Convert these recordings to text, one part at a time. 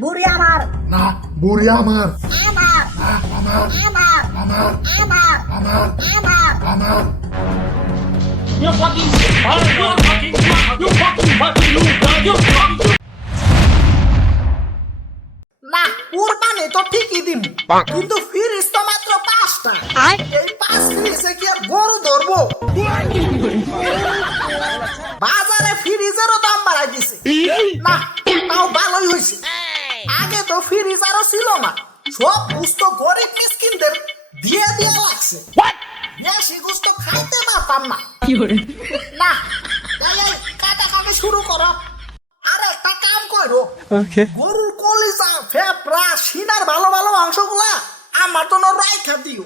বুড়ি আমার না বুড়ি আমার আমার না আমার আমার আমার আমার আমার আমার আমার You fucking you না কুরবানি তো ঠিকই দিম কিন্তু ফিরিস তো মাত্র 5টা এই 5 ফিরিসে কি আর বড় ধরবো বাজারে ফ্রিজেরও দাম বাড়াই দিছে না তাও ভালোই হয়েছে আগে তো ফ্রিজ আরো ছিল না সব গুস্ত গরিব মিসকিনদের দিয়ে দিয়ে লাগছে বেশি গুস্ত খাইতে পারতাম না না এই কাটা কাটা শুরু করো আরে একটা কাম করো গরুর কলিজা ফেপড়া সিনার ভালো ভালো অংশগুলা আমার জন্য রাইখা দিও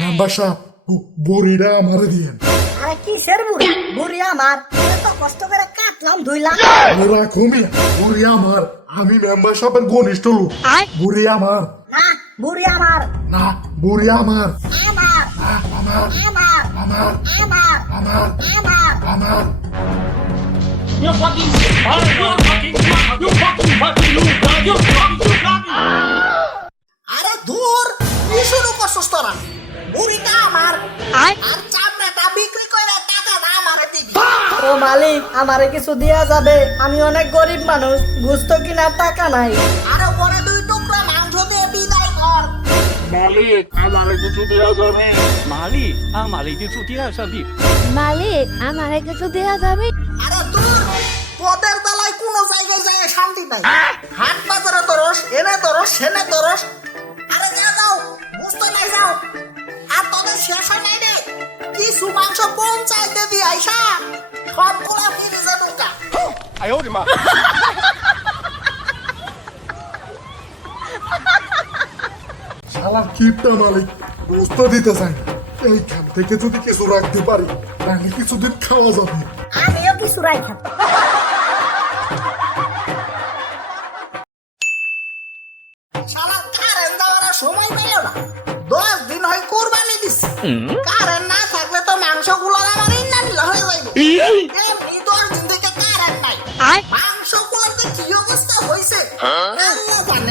মেম্বার সাহেব বুড়িটা আমার দিয়েন আরে কিসের বুড়ি বুড়ি আমার এত কষ্ট করে কাটলাম ধুইলাম রাখো মিয়া বুড়ি আমার আমি মেম্বার সাহেবের ঘনিষ্ঠ লোক বুড়ি আমার না বুড়ি আমার না বুড়ি আমার আমার না আমার আমার আমার আমার আমার আমার আমার fucking you আরে দূর কি শুরু করছস তোরা বুড়িটা আমার আর চামড়াটা বিক্রি করে টাকাটা আমার দিবি ও মালিক আমারে কিছু দেয়া যাবে আমি অনেক গরিব মানুষ গুস্ত কিনার টাকা নাই আরো পরে 2 টুকরা মাংস দিয়ে বিদায় কর মালিক আমার কিছু দেওয়া যাবে মালিক আমার কিছু দেওয়া যাবে মালিক আমারে কিছু দেয়া যাবে আরে দূর পদের তলায় কোনো জায়গায় যায় শান্তি নাই হাট বাজারে দরস এনে দরস সেনে দরস আরে যাও বুঝতে নাই যাও আর তোদের শেষ হয় নাই রে কিছু মাংস পৌঁছাইতে দি আইসা সবগুলা ফ্রিজে ঢুকা শালা কিপটা মালিক বুঝতে দিতে চাই না এইখান থেকে যদি কিছু রাখতে পারি তাহলে কিছুদিন খাওয়া যাবে আমিও কিছু রাইখাম শালা কারেন্ট দেওয়ার আর সময় পেল না 10 দিন হয় কোরবানি দিছে কারেন্ট না থাকলে তো মাংসগুলো আমার ইন্নালিলা হয়ে যাইব এমনি 10 দিন থেকে কারেন্ট নাই মাংসগুলোর যে কি অবস্থা হয়েছে আল্লাহ জানে